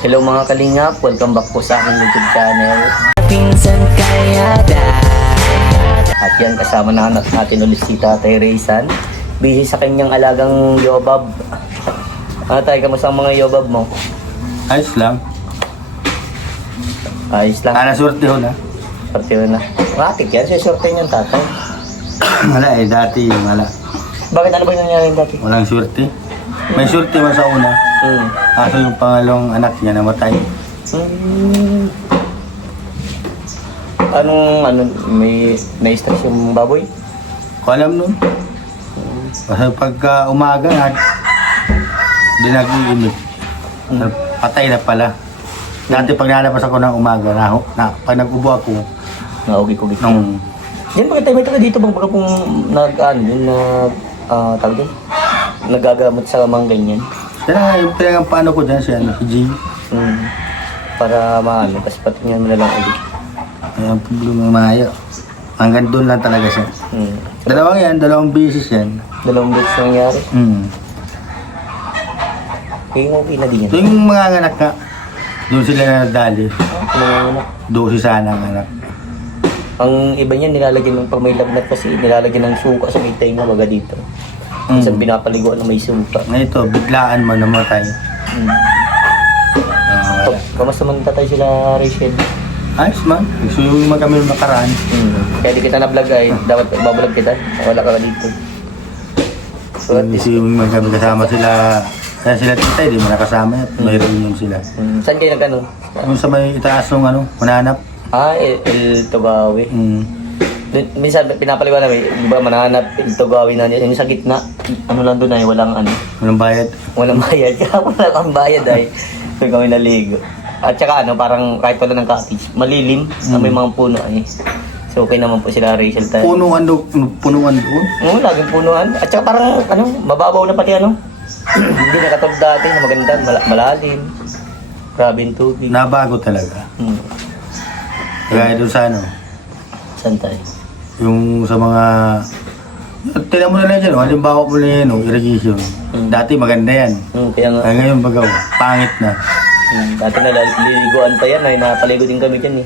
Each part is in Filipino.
Hello mga kalingap, welcome back po sa aking YouTube channel. Pinsan kaya At yan, kasama na anak natin ulit si Tatay Raysan. Busy sa kanyang alagang yobab. Ano tayo, kamusta ang mga yobab mo? Ayos lang. Ayos lang. Para swerte ho na. Partiyo na. Matik yan, siya niyang tatay. Wala eh, dati wala. Bakit ano ba yung nangyari dati? Walang swerte. May swerte man sa una. Kaso yung pangalawang anak niya namatay. Anong, may stress yung baboy? Ko alam nun. Kasi pagka umaga nga, di nag-iimik. Patay na pala. Dati pag nalabas ako ng umaga, pag nag-ubo ako, Naugik-ugik. nung Diyan ba tayo may taga dito bang baga kung tawag din? Nagagamot sa mga ganyan? kaya yung pinangang paano ko dyan, si G. Para maano, kasi patingnan mo na lang ulit. Ayan, problema maya. Hanggang doon lang talaga siya. Dalawang beses yan. 2 beses nangyari. Kaya okay na din yan. So yung mga anak nga, doon sila nadali. Ano, 12 sana ang anak. ang iba niyan nilalagyan ng pag may lagnat kasi nilalagyan ng suka sa may tenga baga dito. Isang pinapaliguan na may suka. Na ito, biglaan mo namatay. Kamusta man tatay sila Rachel? Ayos man, nagsuyo man kami nung nakaraan. Kaya di kita na-vlog ay dapat babalag kita. Wala ka dito. So at least, Nagsuyo man kami kasama sila. Kaya sila titay, di mo nakasama at may reunion sila. saan kayo nag-ano? Kung sa may itaas nung mananap. El Togawi. Minsan pinapaliwan namin, di ba manahanap El Togawi na yung sa gitna. Ano lang doon ay walang ano. Walang bayad. Walang bayad. Kaya wala kang bayad ay. Doon kami naligo. At saka parang kahit wala ng cottage, malilim na may mga puno ay. So okay naman po sila Rachel tayo. Punuan doon. Oo, laging punuan. At saka parang mababaw na pati Hindi na katulad dati na maganda, malalim. Grabe yung tubig. Nabago talaga. Kaya doon sa Saan tayo? yung sa mga tinan mo na lang dyan, halimbawa mo na yan, irrigation. Dati maganda yan. Kaya nga. Ay ngayon bagaw, pangit na. Dati na liliguan pa yan ay napaligo din kami dyan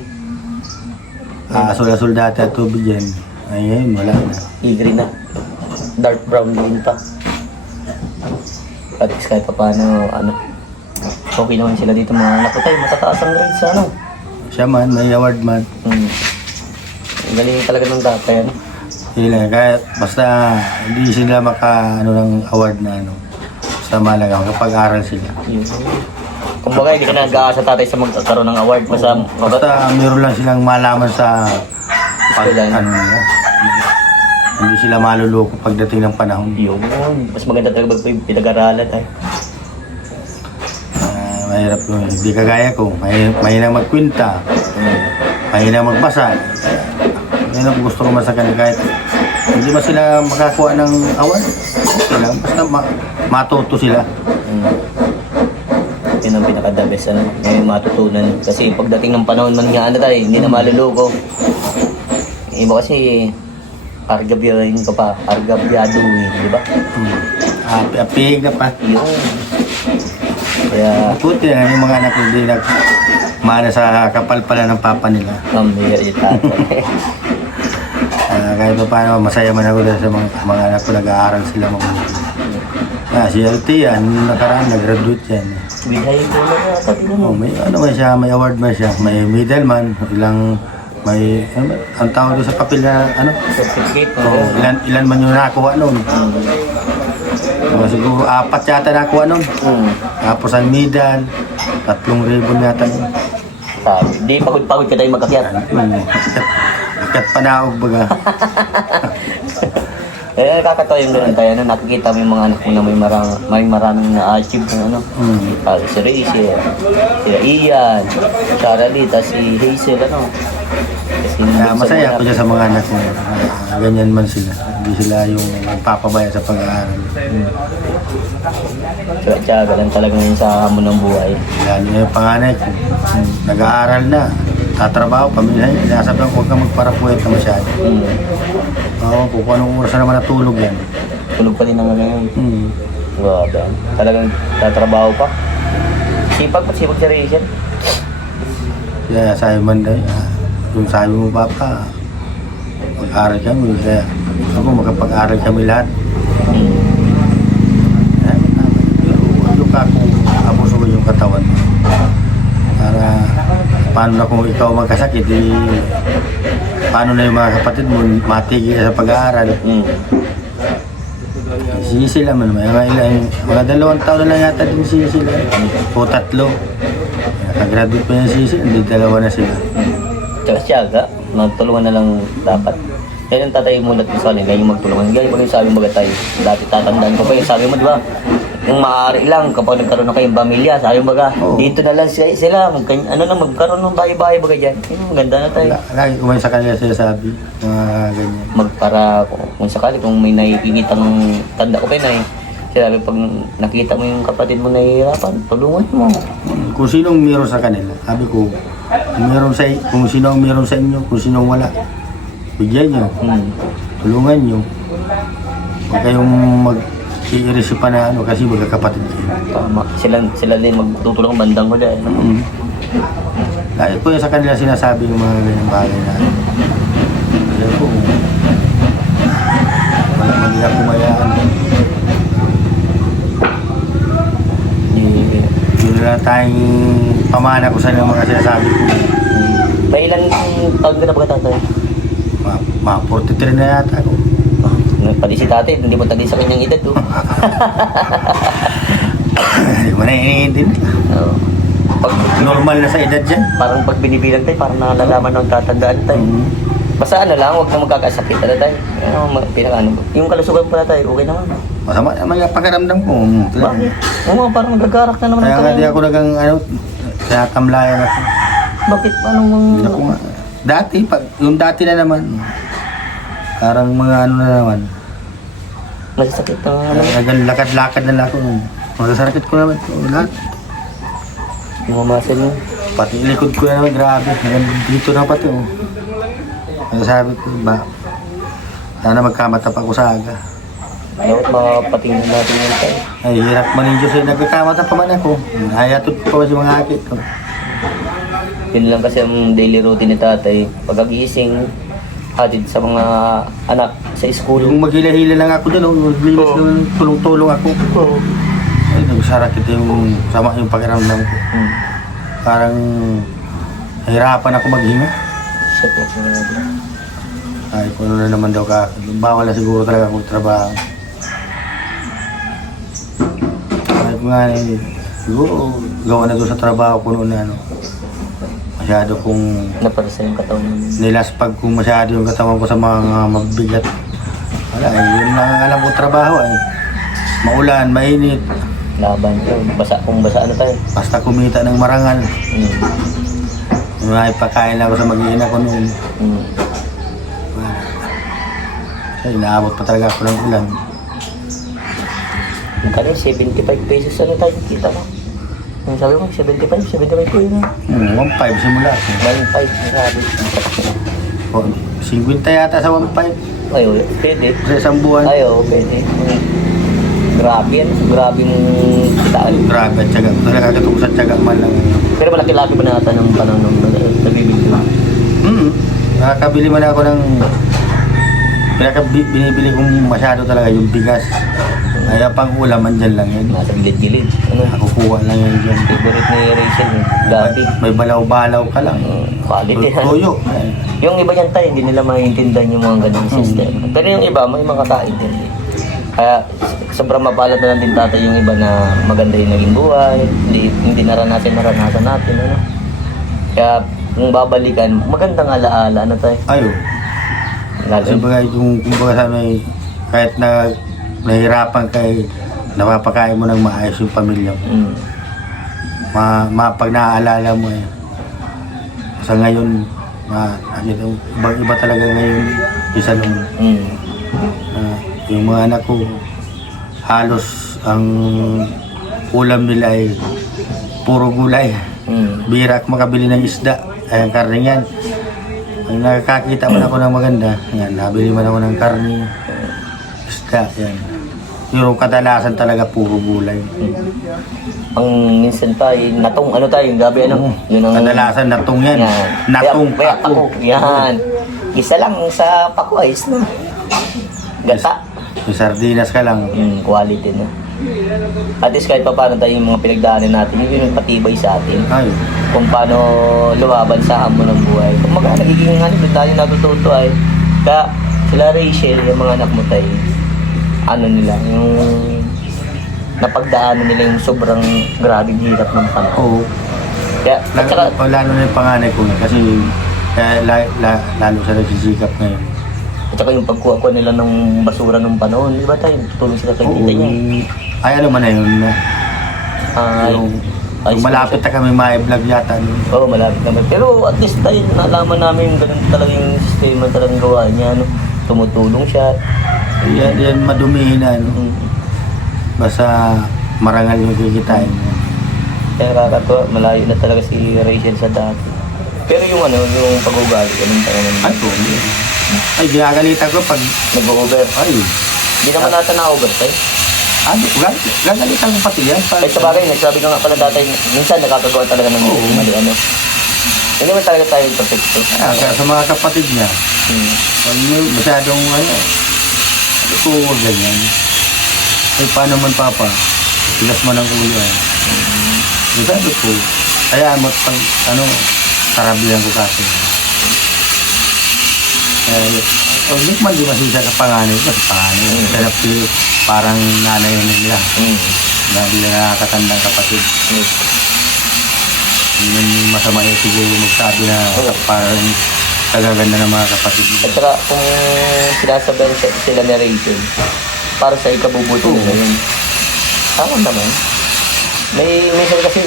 Asul-asul dati at tubig yan. Ay ngayon wala na. I-green na. Dark brown green pa. At least kahit pa paano, okay naman sila dito mga anak ko tayo. Matataas ang grades sa Siya man, may award man. Ang galing talaga ng tatay Sila, kaya basta hindi sila ng award na basta malaga, makapag-aral sila. Kumbaga hindi ka nag-aasa tatay sa magkakaroon ng award. Basta meron lang silang malaman sa nila. Hindi sila maluloko pagdating ng panahon. Yun. Mas maganda talaga pinag-aralan tayo. Mahirap yun. Hindi kagaya ko. Mahirap magkwinta. Mahirap magbasa. Yan ang gusto ko man sa kanila. Kahit hindi ba sila makakuha ng award? Okay lang. Basta matuto sila. Yun ang pinaka-the best ngayon matutunan. Kasi pagdating ng panahon man nga tayo, hindi na maluloko. Iba kasi argabyaduhin, di ba? Apig na pa. Yun. Kaya, Puti na yung mga anak ko hindi nagmana sa kapalpala ng papa nila. mamaya yung tatay. Kahit pa paano, masaya man ako dahil sa mga anak ko nag-aaral sila mabuti. Si LT yan, nakaraan, nag-graduate yan. Bihay ko na yata, tinan mo. May award man siya, may middleman, ang tawag doon sa papel na Certificate. ilan man yung nakakuha noon. Siguro 4 yata nakakuha noon. Tapos ang medal, 3,000 yata yun. Sabi, di pagod-pagod ka tayo magkakyat. Akat pa na ako baga. Nakakatawa yung gano'n tayo, nakikita mo yung mga anak mo na may maraming na-achieve na si Rachel, si Ian, si Charalita, si Hazel, Masaya ako dyan sa mga anak ko. Ganyan man sila. Hindi sila yung papabaya sa pag-aaral. Tiyaga lang talaga ngayon sa hamon ng buhay. Yan yung panganay ko. Nag-aaral na. Tatrabaho kami. Nasabi ko, huwag kang magparapuwet na masyado. Oo, kung anong oras na naman natulog yan. Tulog pa din naman ngayon. Grabe. Talagang tatrabaho pa. Sipag si Rachel. Kaya sabi man dahil, yung sabi mo papa, mag-aral kami. Kaya ako makapag-aral kami lahat. Yung ako, abuso ko yung katawan mo. Para paano na kung ikaw magkasakit, paano na yung mga kapatid mo matigil sa pag-aaral. Sige sila man, mga 2 taon na lang yata din sila. O 3. Nakagraduate pa yung sisi, hindi 2 na sila. Tsaka siyaga, magtulungan na lang dapat. Kaya yung tatay mo natin sa alin, kaya yung magtulungan. Kaya yung sabi mo tayo, dati tatandaan ko pa yung sabi mo, di ba? Yung maaari lang kapag nagkaroon na kayong pamilya, sabi mo baga, Oo. dito na lang sila magkaroon ng bahay-bahay baga dyan. Yung ganda na tayo. Lagi ko man sa kanila sinasabi, mga ganyan. Magpara kung sakali, kung may nakikita ng tanda ko pa yun sinabi pag nakita mo yung kapatid mo nahihirapan, tulungan mo. Kung sinong meron sa kanila, sabi ko, kung sino ang meron sa inyo, kung sino ang wala, bigyan nyo, tulungan nyo. Huwag kayong mag-iirisi pa na kasi magkakapatid kayo. Tama. Sila din magtutulong bandang ko dahil. Lagi ko yung sa kanila sinasabi yung mga ganyang bagay na kaya ko, wala man nila pumayaan. Yun na tayong pamana ko sa mga sinasabi ko. May ilang taon ka na ba tatay? Mga 43 na yata ako. Pati si tatay, hindi mo tagin sa kanyang edad oh. Hindi mo na iniintindi. Oo. Pag, Normal na sa edad dyan. parang pag binibilang tayo, parang nalalaman ng tatandaan tayo. Basta ano lang, huwag na magkakasakit na tayo. Yung kalusugan pala tayo, okay naman. Masama naman yung pagkaramdam ko. Bakit? Oo, parang nagagarak na naman Kaya nga tayo. di ako tatamlayan ako. Bakit? Paano mong... Hindi ako nga. Dati, yung dati na naman. Parang mga ano na naman. Masasakit na ano? Lakad-lakad na lang ako. Masasakit ko naman. Lahat. Yung mamasin mo. Pati likod ko na naman, grabe. Dito na pati. Sabi ko, sana magkamata pa ako sa aga. Dapat makapatingin natin yun tayo. Ay, hirap man yung Diyos. Nagkakamata pa man ako. Hayatod ko pa si mga akit ko. Yun lang kasi ang daily routine ni tatay. Pagkagising, hatid sa mga anak sa school. Yung maghila-hila lang ako doon, maglinis doon, tulong-tulong ako. Ay, nagsarakit yung sama yung pakiramdam ko. Parang hirapan ako maghinga. Shit, Ay, kung ano na naman daw ka, bawal na siguro talaga akong trabaho. Ay, ko nga siguro, gawa na doon sa trabaho ko noon na masyado kong naparasa yung katawan mo. nilaspag kong masyado yung katawan ko sa mga mabigat. Wala, yun lang ang alam ko trabaho ay maulan, mainit, Laban yun. Basa, kung basa ano tayo. basta kumita ng marangal. May pagkain ako sa mag-iina ko noon. Ay, inaabot pa talaga ako ng ulan. Yung kanil, 75 pesos ano tayo kita mo. Yung sabi mo, 75 po yun. 1.5 simula. 1.5, grabe. O, 50 yata sa 1.5 Ayaw, pwede. sa isang buwan. Ayaw, pwede. Grabe yan. Grabe yung kitaan. Grabe at tiyaga. Talaga katong sa tiyaga man lang. Pero malaki-laki ba na ng panahon nung nabibili mo? Nakakabili man ako ng binibili kong masyado talaga yung bigas. Kaya pang ulam, andyan lang yan. Nasa gilid-gilid. Ano? Nakukuha lang yan dyan. Favorite ni Rachel, dati. May balaw-balaw ka lang. Quality. Tuyo. Yung iba yan tayo, hindi nila maintindihan yung mga ganung system. Pero yung iba, may mga kaintindi. Kaya sobrang mapalad na lang din tatay yung iba na maganda yung naging buhay, hindi naranasan natin. Ano? Kaya kung babalikan, magandang alaala na tayo. Ayo. Kasi bagay kumbaga sana kahit na nahihirapan kay napapakain mo ng maayos yung pamilya mo. Pag naaalala mo sa ngayon, iba talaga ngayon isa nung yung mga anak ko halos ang ulam nila ay puro gulay. Bira ako makabili ng isda. Ay ang karne yan. Ang nakakakita man ako ng maganda, yan, nabili man ako ng karne, isda, yan. Pero kadalasan talaga puro gulay. Ang minsan tayo, natong ano tayo, gabi ano, yun ang... Kadalasan natong yan. Yan. Natong Kaya pako. Yan. Isa lang sa pako ayos na. Gata. May sardinas ka lang. Quality na. At least kahit pa paano tayo yung mga pinagdaanan natin, yun yung patibay sa atin. Ay, Kung paano lumaban sa hamon ng buhay. Kung mga nagiging ano, doon tayo natututo ay, kaya sila Rachel, yung mga anak mo tayo, ano nila, yung napagdaanan nila yung sobrang grabing hirap ng panahon. oo. Kaya, at saka, Lalo na yung panganay ko na kasi lalo siya nagsisikap ngayon. at saka yung pagkuha-kuha nila ng basura ng panahon, di ba tayo? Tutulong sila kay tita niya. Ay, ano man na yun. Ay, Yung malapit na kami ma-vlog yata. Oo, malapit naman. Pero at least tayo, nalaman namin ganun talaga yung sistema talagang gawa niya. No? Tumutulong siya. Yan madumihin na. No? Mm. Basta marangal yung kikitain. Kaya nakakatawa, malayo na talaga si Rachel sa dati. Pero yung ano, yung pag-ugali, ganun tayo naman. Ay, po. Ay, ginagalitan ko pag... Nag-over. Ay, Hindi naman natin na-over tayo. gagalitan ko pati yan. Kahit sa bagay, nagsabi ko nga pala dati, minsan nakakagawa talaga ng mali ano. Hindi naman talaga tayo perfecto. Kaya sa mga kapatid niya, huwag niyo masyadong ito huwag ganyan. Ay, paano man papa? Tigas mo ng ulo eh. Sabi ko, kaya mo pag, karabihan ko kasi. Hindi man di masisa sa panganay ko, sa panganay. Kaya parang nanay nila. Sabi na nakakatandang kapatid. Yun yung masama yung siguro magsabi na parang kagaganda ng mga kapatid nila. At saka kung sinasabihan sila ni Rachel, para sa ikabubuti nila yun. Tama naman. May minsan kasi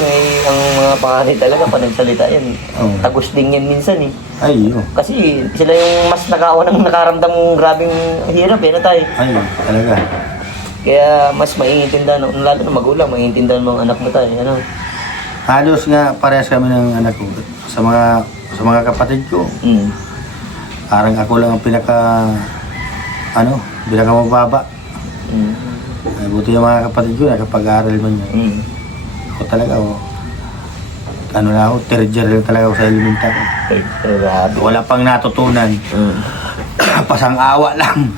ang mga panganay talaga pag nagsalita yan. Oo. Tagos din yan minsan eh. Ay, yun. Kasi sila yung mas nakaramdam ng grabing hirap na tayo. Ay, talaga. Kaya mas maiintindihan, lalo na magulang, maiintindihan mga anak mo tayo. Ano? Halos nga parehas kami ng anak ko sa mga kapatid ko. Parang ako lang ang pinakamababa. Ay, buti yung mga kapatid ko nakapag-aaral man yan. Ako talaga tertiary lang talaga ako sa elementary. Wala pang natutunan. Pasang-awa lang.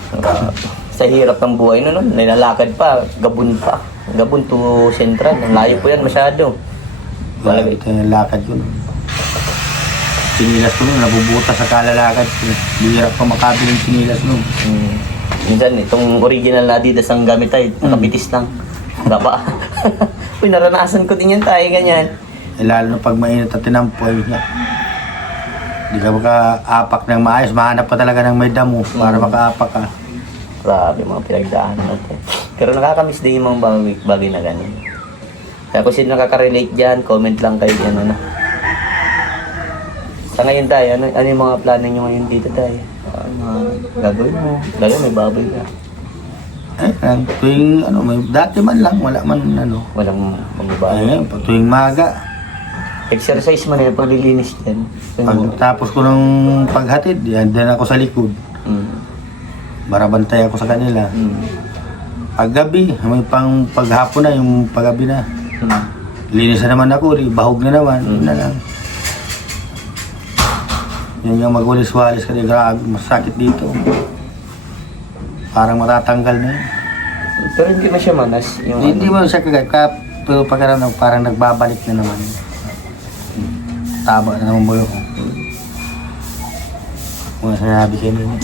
Sa hirap ng buhay no, nilalakad pa, Gabon pa. Gabon to Central, ang layo po yan masyado. Talaga ito yung lakad ko. Tinilas ko nun, nabubuta sa kalalakad ko. Bihirap pa makabiling tinilas nun. Minsan, itong original na Adidas ang gamit tayo, nakapitis lang. Gaba. Uy, naranasan ko din yan tayo, ganyan. Lalo na pag mainit at tinampoy nga. Hindi ka maka-apak ng maayos, mahanap pa talaga ng may damo para maka-apak ka. Grabe, mga pinagdaanan natin. Pero nakakamiss din yung mga bagay na ganyan. Kaya kung sino nakaka-relate dyan, comment lang kayo dyan, ano. Sa ngayon tayo, ano yung mga plano nyo ngayon dito tayo? Gagawin mo. Lalo may baboy ka. Tuwing dati man lang, wala man Walang mga baboy. Tuwing maga, Exercise mo na yung paglilinis dyan. pagtapos ko ng paghatid, yan din ako sa likod. Marabantay ako sa kanila. Paggabi, may pang paghapon na, yung paggabi na. Linis na naman ako, bahog na naman, yun na lang. Yan yung magwalis-walis kasi grabe, masakit dito. Parang matatanggal na yun. Pero hindi mo siya manas. Yung Hindi mo siya kagad, pero pagkaraan parang nagbabalik na naman. Tama na naman mo yun. Mga sinabi kayo nila.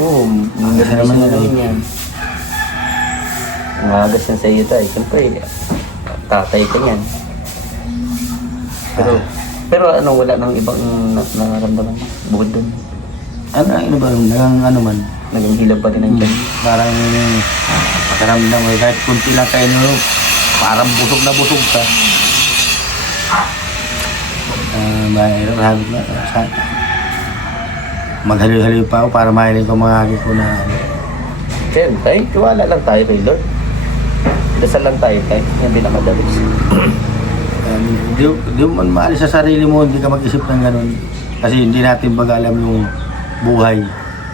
Oo, Kasi naman yun. yan. Nangagas yan sa iyo tayo. Siyempre, tatay ka yan. Pero ano, wala nang ibang nararamdaman bukod doon. Ano ba, ano man. Naging hilab pa din ang tiyan. Parang pakaramdam mo, kahit kunti lang kayo nyo, parang busog na busog ka. Mahirap, sabi ko na, maghaliw-haliw pa ako para mahilig ko mga agi ko na Siyempre, tiwala lang tayo kay Lord. Dasal lang tayo kay, yan pinakadalis. Di mo man maalis sa sarili mo, hindi ka mag-isip ng ganun. Kasi hindi natin baga alam yung buhay.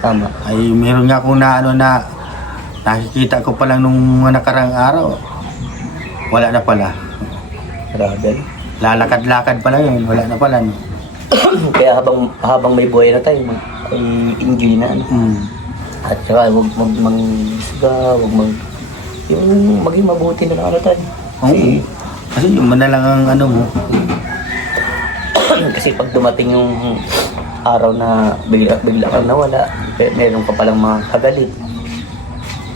Tama. Ay, meron nga akong na Nakikita ko pa lang nung mga nakarang araw, wala na pala. Grabe. Lalakad-lakad pa lang yun, wala na pala. No? Kaya habang may buhay na tayo, ay enjoy na. Ano? At saka, huwag mangsuga, yung maging mabuti na lang ano tayo. Oo. Kasi yung man na lang ang ano mo. Kasi pag dumating yung araw na bigla kang nawala, meron ka palang mga kagalit.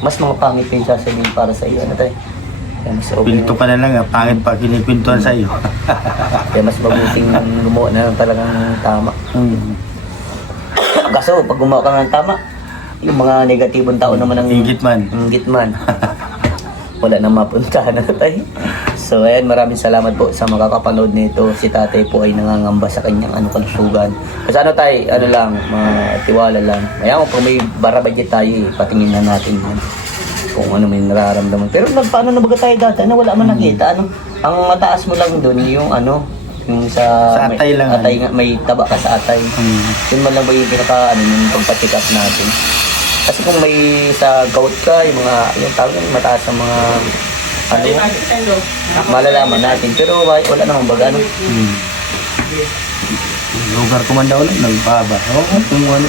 Mas mga pangit yung sasabihin para sa iyo, ano tayo. Kaya mas okay. Pinto ka na lang, pangit pa kinipintuan sa iyo. Kaya mas mabuting gumawa na lang talagang tama. Kaso, pag gumawa ka ng tama, yung mga negatibong tao naman ang Inggit man. Inggit man. Wala nang mapuntahan na tayo. So, ayan, maraming salamat po sa makakapanood nito. Si tatay po ay nangangamba sa kanyang kalusugan. Kasi ano tayo, ano lang, matiwala lang. Ayan, kung may bara budget tayo, patingin na natin yan. Kung ano may nararamdaman. Pero paano na baga tayo dati na wala man nakita, ano? Ang mataas mo lang doon, yung ano, yung sa atay lang. Atay, may taba ka sa atay. Yun man lang ba yung pinaka, ano, yung pagpa-check up natin. Kasi kung may sa gout ka, yung mga, yung tawag yung mataas ang mga, ano, malalaman natin. Pero wala namang baga, ano. Lugar ko man daw lang, nagbaba. Oo, kung ano.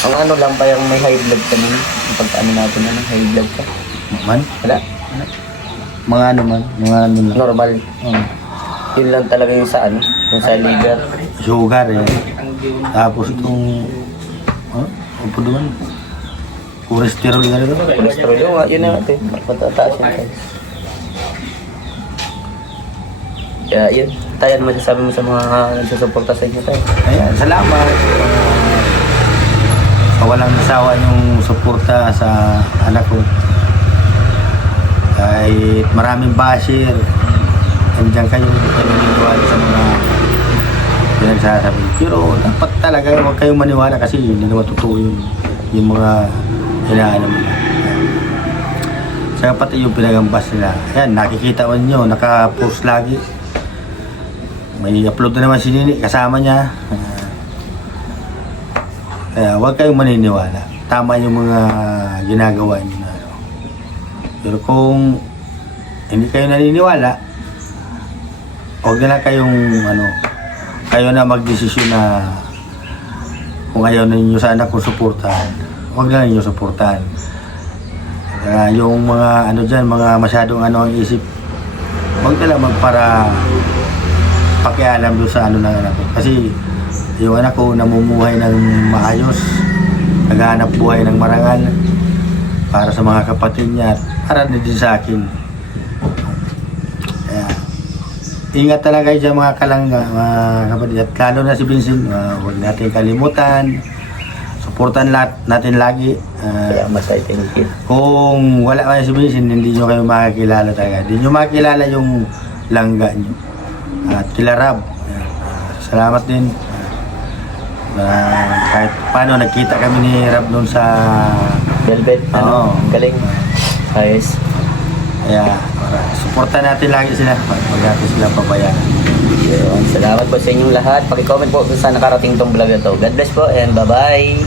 Ang ano lang pa yung may high blood ka nun. Yung pagkaano natin, ano, high blood ka. Man? Wala. Mga ano man, mga ano lang. Normal. Yun lang talaga yung sa ano, yung sa liver. Sugar eh. Tapos itong, ano po doon? Cholesterol nga rin. Cholesterol, yun na natin. Matataas yun tayo. Kaya yun, tayo ano masasabi mo sa mga nagsusuporta sa inyo tayo. Ayan, salamat. Walang nasawa yung suporta sa anak ko. Kahit maraming basher, nandiyan kayo, hindi kayo maniwala sa mga pinagsasabi. Pero dapat talaga huwag kayong maniwala kasi hindi naman totoo yung mga inaano nila. Saka pati yung pinagambas nila. Ayan, nakikita mo nyo, naka-post lagi. May upload na naman si Nini, kasama niya. Kaya huwag kayong maniniwala. Tama yung mga ginagawa niyo na. Pero kung hindi kayo naniniwala, huwag na lang kayong kayo na magdesisyon na kung ayaw na ninyo sa anak kong suportahan, huwag na ninyo suportahan. Yung mga dyan, mga masyadong ang isip, huwag na lang magpara pakialam doon sa ng anak ko. Kasi yung anak ko namumuhay ng maayos, naghahanap buhay ng marangal para sa mga kapatid niya at para din sa akin. Kaya, ingat talaga kayo dyan mga kalangga, mga kapatid. At lalo na si Vincent, huwag natin kalimutan. Suportan natin lagi. Kaya masay, thank you. Kung wala kayo si Vincent, hindi nyo kayo makakilala talaga. Hindi nyo makakilala yung langga nyo. At kila Rab. Salamat din. Kahit paano nagkita kami ni Rab noon sa Velvet, Oo. galing. Ayos. kaya suportan natin lagi sila, huwag natin sila pabayaan. Yun. Salamat po sa inyong lahat. Paki-comment po kung saan nakarating tong vlog na to. God bless po and bye-bye.